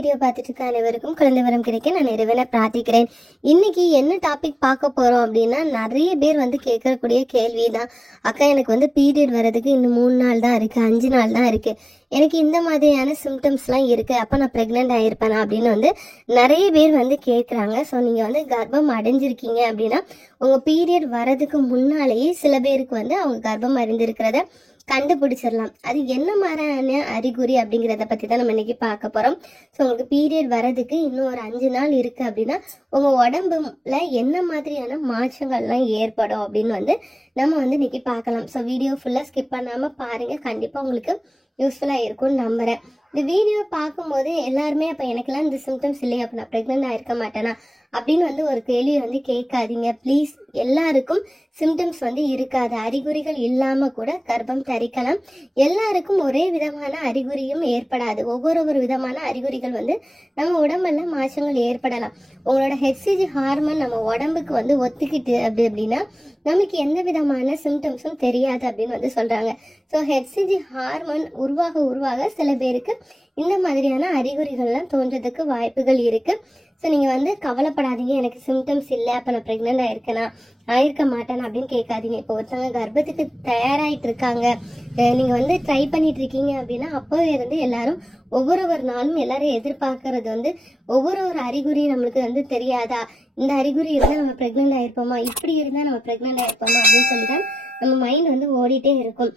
Video பார்த்துட்டு இருக்க அனைவருக்கும் குழந்தை வரம் கிடைக்க நான் இறைவனை பிரார்த்திக்கிறேன். இன்னைக்கு என்ன டாபிக் பார்க்க போறோம் அப்படின்னா, நிறைய பேர் கேட்கக்கூடிய கேள்வி தான். அக்கா, எனக்கு பீரியட் வர்றதுக்கு இன்னும் 3 நாள் தான் இருக்கு, 5 நாள் தான் இருக்கு, எனக்கு இந்த மாதிரியான சிம்டம்ஸ்லாம் இருக்கு, அப்போ நான் ப்ரெக்னென்ட் ஆகிருப்பேனா அப்படின்னு நிறைய பேர் கேட்குறாங்க. ஸோ நீங்கள் கர்ப்பம் அடைஞ்சிருக்கீங்க அப்படின்னா உங்கள் பீரியட் வர்றதுக்கு முன்னாலேயே சில பேருக்கு அவங்க கர்ப்பம் அடைந்திருக்கிறத கண்டுபிடிச்சிடலாம். அது என்ன மாதிரியான அறிகுறி அப்படிங்கிறத பற்றி தான் நம்ம இன்னைக்கு பார்க்க போகிறோம். ஸோ உங்களுக்கு பீரியட் வர்றதுக்கு இன்னும் ஒரு 5 நாள் இருக்குது அப்படின்னா உங்கள் உடம்புல என்ன மாதிரியான மாற்றங்கள்லாம் ஏற்படும் அப்படின்னு நம்ம இன்னைக்கு பார்க்கலாம். ஸோ வீடியோ ஃபுல்லாக ஸ்கிப் பண்ணாமல் பாருங்கள், கண்டிப்பாக உங்களுக்கு யூஸ்ஃபுல்லாக இருக்கும்னு நம்புகிறேன். இந்த வீடியோ பார்க்கும்போது எல்லாருமே அப்போ எனக்கெல்லாம் இந்த சிம்டம்ஸ் இல்லையா, அப்போ நான் ப்ரெக்னென்ட் ஆகிருக்க மாட்டேனா அப்படின்னு ஒரு கேள்வி கேட்காதீங்க ப்ளீஸ். எல்லாருக்கும் சிம்டம்ஸ் இருக்காது, அறிகுறிகள் இல்லாமல் கூட கர்ப்பம் தரிக்கலாம். எல்லாருக்கும் ஒரே விதமான அறிகுறியும் ஏற்படாது. ஒவ்வொரு விதமான அறிகுறிகள் நம்ம உடம்புல மாற்றங்கள் ஏற்படலாம். உங்களோட HCG ஹார்மோன் நம்ம உடம்புக்கு ஒத்துக்கிட்டு அப்படின்னா நமக்கு எந்த விதமான சிம்டம்ஸும் தெரியாது அப்படின்னு சொல்றாங்க. ஸோ HCG ஹார்மோன் உருவாக சில பேருக்கு இந்த மாதிரியான அறிகுறிகள்லாம் தோன்றதுக்கு வாய்ப்புகள் இருக்கு. ஸோ நீங்கள் கவலைப்படாதீங்க, எனக்கு சிம்டம்ஸ் இல்லை, அப்போ நான் ப்ரெக்னென்ட் ஆயிருக்க மாட்டேன் அப்படின்னு கேட்காதீங்க. இப்போ ஒருத்தவங்க கர்ப்பத்துக்கு தயாராகிட்டு இருக்காங்க, நீங்கள் ட்ரை பண்ணிட்டு இருக்கீங்க அப்படின்னா அப்போ இருந்து எல்லாரும் ஒவ்வொரு நாளும் எல்லாரும் எதிர்பார்க்கறது ஒவ்வொரு அறிகுறி நம்மளுக்கு தெரியாதா, இந்த அறிகுறி இருந்தால் நம்ம ப்ரெக்னென்ட் ஆயிருப்போமா, இப்படி இருந்தால் நம்ம ப்ரெக்னென்ட் ஆயிருப்போமா அப்படின்னு சொல்லி தான் நம்ம மைண்ட் ஓடிட்டே இருக்கும்.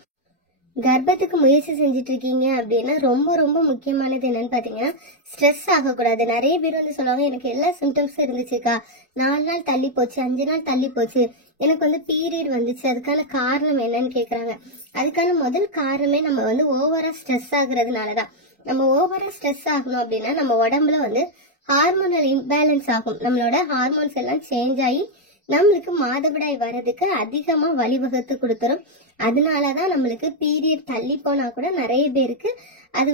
கர்ப்பத்துக்கு முயற்சி செஞ்சுட்டு இருக்கீங்க அப்படின்னா ரொம்ப முக்கியமானது என்னன்னு பார்த்தீங்கன்னா, ஸ்ட்ரெஸ் ஆகக்கூடாது. நிறைய பேர் சொல்லுவாங்க, எனக்கு எல்லா சிம்டம்ஸும் இருந்துச்சுக்கா, 4 நாள் தள்ளி போச்சு, 5 நாள் தள்ளி போச்சு, எனக்கு பீரியட் வந்துச்சு, அதுக்கான காரணம் என்னன்னு கேட்குறாங்க. அதுக்கான முதல் காரணமே நம்ம ஓவரா ஸ்ட்ரெஸ் ஆகுறதுனால தான். நம்ம ஓவரா ஸ்ட்ரெஸ் ஆகணும் அப்படின்னா நம்ம உடம்புல ஹார்மோனல் இம்பேலன்ஸ் ஆகும். நம்மளோட ஹார்மோன்ஸ் எல்லாம் சேஞ்ச் ஆகி நம்மளுக்கு மாதவிடாய் வர்றதுக்கு அதிகமா வழிவகுத்து கொடுத்துரும். அதனாலதான் நம்மளுக்கு பீரியட் தள்ளி போனா கூட நிறைய பேருக்கு அது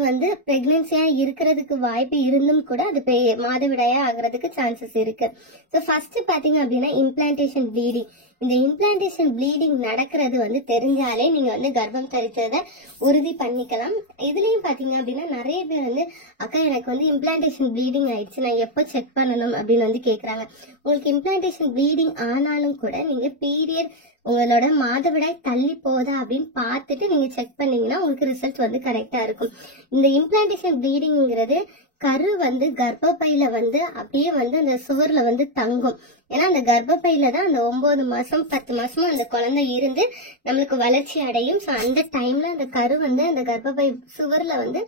பிரெக்னன்சியா இருக்கிறதுக்கு வாய்ப்பு இருந்தும் கூட அது மாதவிடாயா ஆகிறதுக்கு சான்சஸ் இருக்கு. ஸோ ஃபர்ஸ்ட் பாத்தீங்க அப்படின்னா இம்ப்ளான்டேஷன் ப்ளீடிங். இந்த இம்ப்ளான்டேஷன் ப்ளீடிங் நடக்கிறது தெரிஞ்சாலே நீங்க கர்ப்பம் தரித்ததை உறுதி பண்ணிக்கலாம். இதுலயும் பாத்தீங்க அப்படின்னா நிறைய பேர் அக்கா, எனக்கு இம்ப்ளான்டேஷன் ப்ளீடிங் ஆயிடுச்சு, நான் எப்போ செக் பண்ணணும் அப்படின்னு கேக்குறாங்க. உங்களுக்கு இம்ப்ளான்டேஷன் ப்ளீடிங் ஆனாலும் கூட நீங்க பீரியட் உங்களோட மாதவிடாய் தள்ளி போதா அப்படின்னு பார்த்துட்டு நீங்க செக் பண்ணீங்கன்னா உங்களுக்கு ரிசல்ட் கரெக்டா இருக்கும். இந்த இம்ப்ளான்டேஷன் ப்ளீடிங்கிறது கரு கர்ப்பப்பையில அப்படியே அந்த சுவர்ல தங்கும். ஏன்னா அந்த கர்ப்பப்பையில தான் அந்த 9 மாசம் 10 மாசமும் அந்த குழந்தை இருந்து நம்மளுக்கு வளர்ச்சி அடையும். ஸோ அந்த டைம்ல அந்த கரு அந்த கர்ப்பப்பை சுவர்ல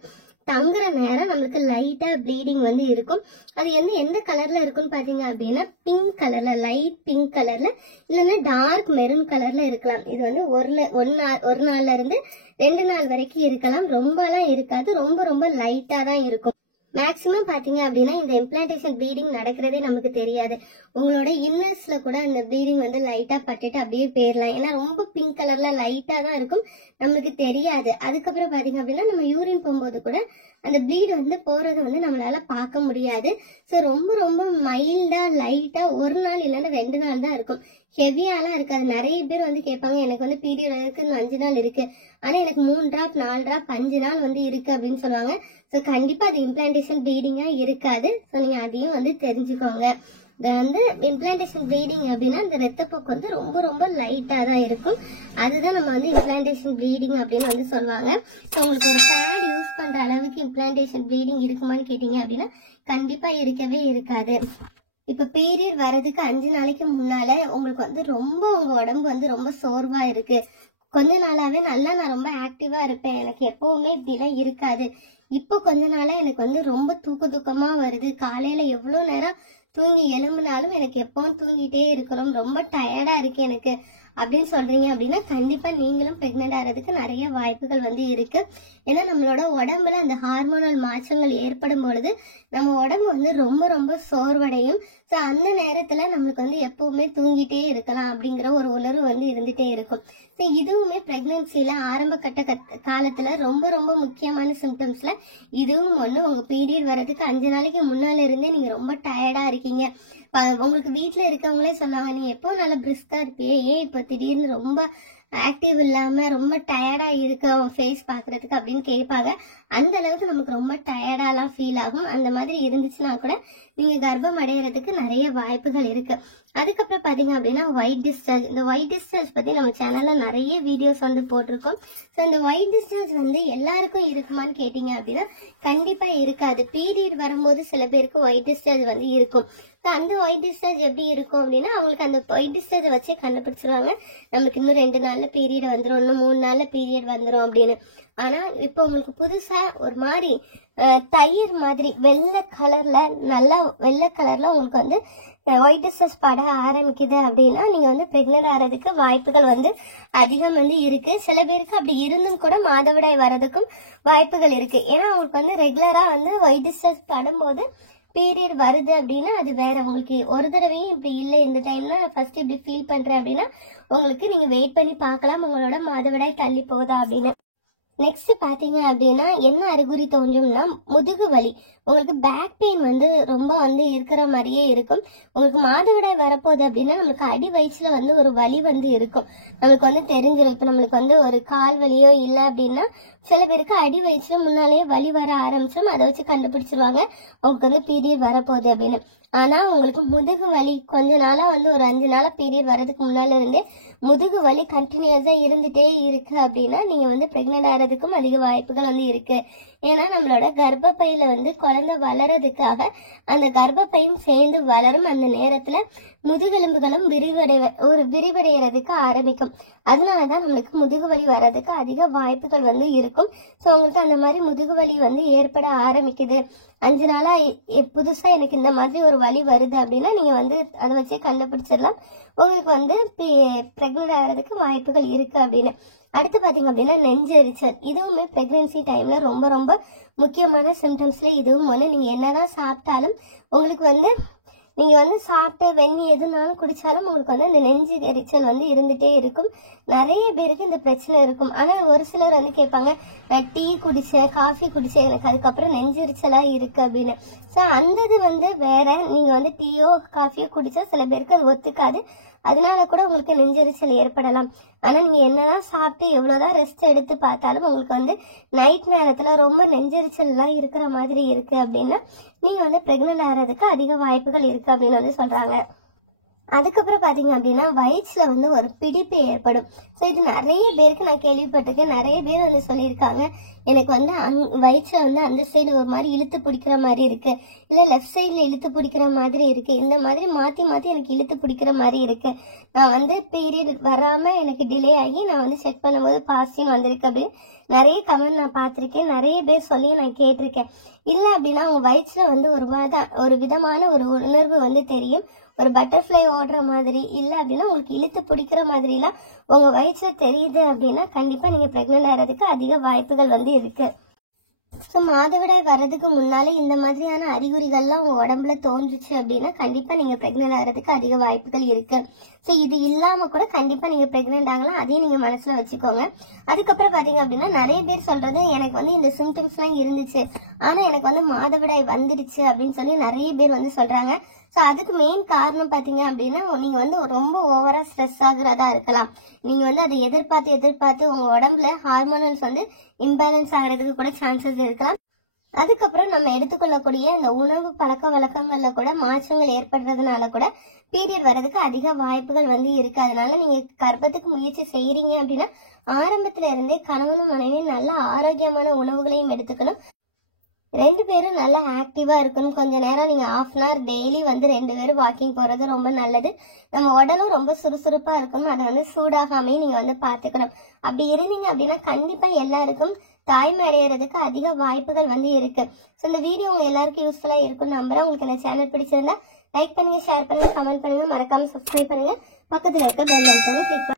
தங்குற நேரம் நம்மளுக்கு லைட்டா ப்ளீடிங் இருக்கும். அது எந்த கலர்ல இருக்குன்னு பாத்தீங்க அப்படின்னா பிங்க் கலர்ல, லைட் பிங்க் கலர்ல இல்லைன்னா டார்க் மெரூன் கலர்ல இருக்கலாம். இது ஒரு நாள்ல இருந்து 2 நாள் வரைக்கும் இருக்கலாம். ரொம்பலாம் இருக்காது, ரொம்ப லைட்டா தான் இருக்கும். மேக்சிமம் பாத்தீங்க அப்படின்னா இந்த இம்ப்ளான்டேஷன் ப்ளீடிங் நடக்கிறதே நமக்கு தெரியாது. உங்களோட இன்னர்ஸ்ல கூட அந்த ப்ளீடிங் லைட்டா பட்டுட்டு அப்படியே போயிடலாம். ஏன்னா ரொம்ப பிங்க் கலர்ல லைட்டா தான் இருக்கும், நம்மளுக்கு தெரியாது. அதுக்கப்புறம் பாத்தீங்க அப்படின்னா நம்ம யூரின் போகும்போது கூட அந்த ப்ளீட் போறது நம்மளால பார்க்க முடியாது. ஸோ ரொம்ப மைல்டா லைட்டா ஒரு நாள் இல்லைன்னா 2 நாள் தான் இருக்கும், ஹெவியாலாம் இருக்காது. நிறைய பேர் கேட்பாங்க, எனக்கு பீரியட் இருக்கு 5 நாள் இருக்கு, ஆனா எனக்கு 3 டிராப் 4 டிராப் 5 நாள் இருக்கு அப்படின்னு சொல்லுவாங்க. ஸோ கண்டிப்பா அது இம்ப்ளான்டேஷன் ப்ளீடிங்கா இருக்காது. ஸோ நீங்க அதையும் தெரிஞ்சுக்கோங்க. இம்ப்ளான்டேஷன் ப்ளீடிங் அப்படின்னா இந்த ரத்தப்போக்கு ரொம்ப லைட்டா தான் இருக்கும். அதுதான் நம்ம இம்ப்ளான்டேஷன் ப்ளீடிங் அப்படின்னு சொல்லுவாங்க. ஸோ உங்களுக்கு ஒரு பேட் யூஸ் பண்ற அளவுக்கு இம்ப்ளான்டேஷன் ப்ளீடிங் இருக்குமான்னு கேட்டீங்க அப்படின்னா கண்டிப்பா இருக்கவே இருக்காது. இப்ப பீரியட் வர்றதுக்கு 5 நாளைக்கு முன்னால உங்களுக்கு ரொம்ப உங்க உடம்பு ரொம்ப சோர்வா இருக்கு, கொஞ்ச நாளாவே நான் ரொம்ப ஆக்டிவா இருப்பேன், எனக்கு எப்பவுமே இப்படிலாம் இருக்காது, இப்போ கொஞ்ச நாளா எனக்கு ரொம்ப தூக்கமா வருது, காலையில எவ்வளவு நேரம் தூங்கி எழும்பினாலும் எனக்கு எப்பவும் தூங்கிட்டே இருக்கிறோம், ரொம்ப டயர்டா இருக்கு எனக்கு அப்படின்னு சொல்றீங்க அப்படின்னா கண்டிப்பா நீங்களும் பிரெக்னென்ட் ஆகிறதுக்கு நிறைய வாய்ப்புகள் இருக்கு. ஏன்னா நம்மளோட உடம்புல அந்த ஹார்மோனல் மாற்றங்கள் ஏற்படும் பொழுது நம்ம உடம்பு ரொம்ப சோர்வடையும். ஸோ அந்த நேரத்துல நம்மளுக்கு எப்பவுமே தூங்கிட்டே இருக்கலாம் அப்படிங்கிற ஒரு உணர்வு இருந்துட்டே இருக்கும். ஸோ இதுவுமே பிரெக்னன்சில ஆரம்ப கட்ட காலத்துல ரொம்ப முக்கியமான சிம்டம்ஸ்ல இதுவும் ஒண்ணு. உங்க பீரியட் வர்றதுக்கு 5 நாளைக்கு முன்னால இருந்தே நீங்க ரொம்ப டயர்டா இருக்கீங்க, உங்களுக்கு வீட்டுல இருக்கவங்களே சொன்னாங்க, நீ எப்போ நல்லா பிரிஸ்கா இருப்பியே, ஏன் இப்ப திடீர்னு ரொம்ப ஆக்டிவ் இல்லாம ரொம்ப டயர்டா இருக்கு அவன் ஃபேஸ் பாக்குறதுக்கு அப்படின்னு கேட்பாங்க. அந்த அளவுக்கு நமக்கு ரொம்ப டயர்டாலாம் ஃபீல் ஆகும். அந்த மாதிரி இருந்துச்சுன்னா கூட நீங்க கர்ப்பம் அடைகிறதுக்கு நிறைய வாய்ப்புகள் இருக்கு. அதுக்கப்புறம் பாத்தீங்க அப்படின்னா ஒயிட் டிஸ்சார்ஜ். இந்த ஒயிட் டிஸ்சார்ஜ் பத்தி நம்ம சேனல்ல நிறைய வீடியோஸ் வந்து போட்டிருக்கோம். ஸோ இந்த ஒயிட் டிஸ்சார்ஜ் வந்து எல்லாருக்கும் இருக்குமான்னு கேட்டீங்க அப்படின்னா கண்டிப்பா இருக்காது. பீரியட் வரும்போது சில பேருக்கு ஒயிட் டிஸ்சார்ஜ் வந்து இருக்கும். அந்த ஒயிட் டிஸ்சார்ஜ் எப்படி இருக்கும் அப்படின்னா அவங்களுக்கு அந்த ஒயிட் டிஸ்சார்ஜ் வச்சே கண்டுபிடிச்சிருவாங்க நமக்கு இன்னும் 2 நாள்ல பீரியட் வந்துடும், இன்னும் 3 நாள்ல பீரியட் வந்துடும் அப்படின்னு. ஆனா இப்போ உங்களுக்கு புதுசா ஒரு மாதிரி தயிர் மாதிரி வெள்ளை கலர்ல நல்லா வெள்ளை கலர்ல உங்களுக்கு வந்து ஒயிட் டிஸ்சார்ஜ் பட ஆரம்பிக்குது அப்படின்னா நீங்க வந்து பிரெக்னென்ட் ஆகிறதுக்கு வாய்ப்புகள் வந்து அதிகம் வந்து இருக்கு. சில பேருக்கு அப்படி இருந்தும் கூட மாதவிடாய் வர்றதுக்கும் வாய்ப்புகள் இருக்கு. ஏன்னா அவங்களுக்கு வந்து ரெகுலரா வந்து ஒயிட் டிஸ்சார்ஜ் படும்போது பீரியட் வருது அப்படின்னா அது வேற. உங்களுக்கு ஒரு தடவையும் இப்படி இல்லை இந்த டைம்ல ஃபர்ஸ்ட் இப்படி ஃபீல் பண்றேன் அப்படின்னா உங்களுக்கு நீங்க வெயிட் பண்ணி பார்க்கலாம் உங்களோட மாதவிடாய் தள்ளி போகுதா அப்படின்னு. நெக்ஸ்ட் பாத்தீங்க அப்படின்னா என்ன அறிகுறி தோன்றும்னா முதுகு வலி. உங்களுக்கு பேக் பெயின் வந்து ரொம்ப வந்து இருக்கிற மாதிரியே இருக்கும். உங்களுக்கு மாதவிடாய் வரப்போகுது அப்படின்னா நம்மளுக்கு அடி வயிற்றுல வந்து ஒரு வலி வந்து இருக்கும். நம்மளுக்கு வந்து தெரிஞ்சிடும். இப்ப நம்மளுக்கு வந்து ஒரு கால் வலியோ இல்லை அப்படின்னா சில பேருக்கு அடி வயிற்றுல முன்னாலேயே வலி வர ஆரம்பிச்சிடும். அதை வச்சு கண்டுபிடிச்சிருவாங்க உங்களுக்கு வந்து பீரியட் வரப்போகுது அப்படின்னு. ஆனா உங்களுக்கு முதுகு வலி கொஞ்ச நாளா வந்து ஒரு 5 நாளா பீரியட் வர்றதுக்கு முன்னால இருந்தே முதுகு வலி கண்டினியூஸா இருந்துட்டே இருக்கு அப்படின்னா நீங்க வந்து பிரெக்னென்ட் ஆகிறதுக்கும் அதிக வாய்ப்புகள் வந்து இருக்கு. ஏன்னா நம்மளோட கர்ப்பப்பையில வந்து குழந்தை வளர்றதுக்காக அந்த கர்ப்பப்பையும் சேர்ந்து வளரும். அந்த நேரத்துல முதுகெலும்புகளும் விரிவடைகிறதுக்கு ஆரம்பிக்கும். அதனாலதான் நம்மளுக்கு முதுகு வலி வர்றதுக்கு அதிக வாய்ப்புகள் வந்து இருக்கும். ஸோ உங்களுக்கு அந்த மாதிரி முதுகு வலி வந்து ஏற்பட ஆரம்பிக்குது 5 நாளா புதுசா எனக்கு இந்த மாதிரி ஒரு வலி வருது அப்படின்னா நீங்க வந்து அதை வச்சே கண்டுபிடிச்சிடலாம் உங்களுக்கு வந்து பிரெக்னென்ட் ஆகிறதுக்கு வாய்ப்புகள் இருக்கு அப்படின்னு. அடுத்து பாத்தீங்க அப்படின்னா நெஞ்செரிச்சல். இதுவுமே பிரெக்னன்சி டைம்ல ரொம்ப ரொம்ப முக்கியமான சிம்டம்ஸ்ல இதுவும் ஒண்ணு. நீங்க என்னதான் சாப்பிட்டாலும் உங்களுக்கு வந்து நீங்க வந்து சாப்பிட்டு வெண்ணி எதுனாலும் குடிச்சாலும் உங்களுக்கு வந்து அந்த நெஞ்சு எரிச்சல் வந்து இருந்துட்டே இருக்கும். நிறைய பேருக்கு இந்த பிரச்சனை இருக்கும். ஆனா ஒரு சிலர் வந்து கேட்பாங்க நான் டீ குடிச்சேன் காஃபி குடிச்சேன் எனக்கு அதுக்கப்புறம் நெஞ்செரிச்சலா இருக்கு அப்படின்னு. ஸோ அந்த இது வந்து வேற. நீங்க வந்து டீயோ காஃபியோ குடிச்சா சில பேருக்கு அது ஒத்துக்காது. அதனால கூட உங்களுக்கு நெஞ்செரிச்சல் ஏற்படலாம். ஆனா நீங்க என்னதான் சாப்பிட்டு எவ்வளவுதான் ரெஸ்ட் எடுத்து பார்த்தாலும் உங்களுக்கு வந்து நைட் நேரத்துல ரொம்ப நெஞ்செரிச்சல் எல்லாம் இருக்கிற மாதிரி இருக்கு அப்படின்னா நீங்க வந்து பிரெக்னென்ட் ஆகிறதுக்கு அதிக வாய்ப்புகள் இருக்கு அப்படின்னு வந்து சொல்றாங்க. அதுக்கப்புறம் பாத்தீங்க அப்படின்னா வயிற்றுல வந்து ஒரு பிடிப்பு ஏற்படும். ஸோ இது நிறைய பேருக்கு நான் கேள்விப்பட்டிருக்கேன். நிறைய பேர் வந்து சொல்லியிருக்காங்க எனக்கு வந்து வயிற்றுல வந்து அந்த சைடு ஒரு மாதிரி இழுத்து பிடிக்கிற மாதிரி இருக்கு, இல்ல லெஃப்ட் சைட்ல இழுத்து பிடிக்கிற மாதிரி இருக்கு, இந்த மாதிரி மாத்தி மாத்தி எனக்கு இழுத்து பிடிக்கிற மாதிரி இருக்கு. நான் வந்து பீரியட் வராம எனக்கு டிலே ஆகி நான் வந்து செக் பண்ணும்போது பாசிட்டிவ் வந்திருக்கு அப்படின்னு நிறைய கமெண்ட் நான் பார்த்திருக்கேன். நிறைய பேர் சொல்லி நான் கேட்டிருக்கேன். இல்ல அப்படின்னா உங்க வயிற்றுல வந்து ஒரு விதமான ஒரு உணர்வு வந்து தெரியும். ஒரு பட்டர்ஃப்ளை ஓடுற மாதிரி இல்ல அப்படின்னா உங்களுக்கு இழுத்து பிடிக்கிற மாதிரி எல்லாம் உங்க வயிற்றுல தெரியுது அப்படின்னா கண்டிப்பா நீங்க பிரெக்னென்ட் ஆகிறதுக்கு அதிக வாய்ப்புகள் வந்து இருக்கு. ஸோ மாதவிடாய் வர்றதுக்கு முன்னாலே இந்த மாதிரியான அறிகுறிகள்லாம் உங்க உடம்புல தோன்றுச்சு அப்படின்னா கண்டிப்பா நீங்க பிரெக்னென்ட் ஆகிறதுக்கு அதிக வாய்ப்புகள் இருக்கு. ஸோ இது இல்லாம கூட கண்டிப்பா நீங்க பிரெக்னென்ட் ஆகலாம். அதையும் நீங்க மனசுல வச்சுக்கோங்க. அதுக்கப்புறம் பாத்தீங்க அப்படின்னா நிறைய பேர் சொல்றது எனக்கு வந்து இந்த சிம்டம்ஸ் எல்லாம் இருந்துச்சு ஆனா எனக்கு வந்து மாதவிடாய் வந்துடுச்சு அப்படின்னு சொல்லி நிறைய பேர் வந்து சொல்றாங்க. ஸோ அதுக்கு மெயின் காரணம் பாத்தீங்க அப்படின்னா நீங்க வந்து ரொம்ப ஓவரா ஸ்ட்ரெஸ் ஆகுறதா இருக்கலாம். நீங்க வந்து அதை எதிர்பார்த்து உங்க உடம்புல ஹார்மோனல்ஸ் வந்து இம்பேலன்ஸ் ஆகிறதுக்கு கூட சான்சஸ் இருக்கலாம். அதுக்கப்புறம் நம்ம எடுத்துக்கொள்ளக்கூடிய இந்த உணவு பழக்க வழக்கங்கள்ல கூட மாற்றங்கள் ஏற்படுறதுனால கூட பீரியட் வர்றதுக்கு அதிக வாய்ப்புகள் வந்து இருக்கு. அதனால நீங்க கர்ப்பத்துக்கு முயற்சி செய்யறீங்க அப்படின்னா ஆரம்பத்துல இருந்தே கணவனும் மனைவியும் நல்ல ஆரோக்கியமான உணவுகளையும் எடுத்துக்கணும். 2 பேரும் நல்லா ஆக்டிவா இருக்கணும். கொஞ்ச நேரம் நீங்க ½ டெய்லி வந்து 2 பேரும் வாக்கிங் போறது ரொம்ப நல்லது. நம்ம உடலும் ரொம்ப சுறுசுறுப்பா இருக்கணும். அதை வந்து சூடாகாமையும் நீங்க வந்து பாத்துக்கணும். அப்படி இருந்தீங்க அப்படின்னா கண்டிப்பா எல்லாருக்கும் தாய்மை அடைகிறதுக்கு அதிக வாய்ப்புகள் வந்து இருக்கு. ஸோ இந்த வீடியோ உங்க எல்லாருக்கும் யூஸ்ஃபுல்லா இருக்கும்னு நம்புறேன். உங்களுக்கு இந்த சேனல் பிடிச்சிருந்தா லைக் பண்ணுங்க, ஷேர் பண்ணுங்க, கமெண்ட் பண்ணுங்க, மறக்காம சப்ஸ்கிரைப் பண்ணுங்க. பக்கத்துல இருக்க பெல் ஐகானை கிளிக்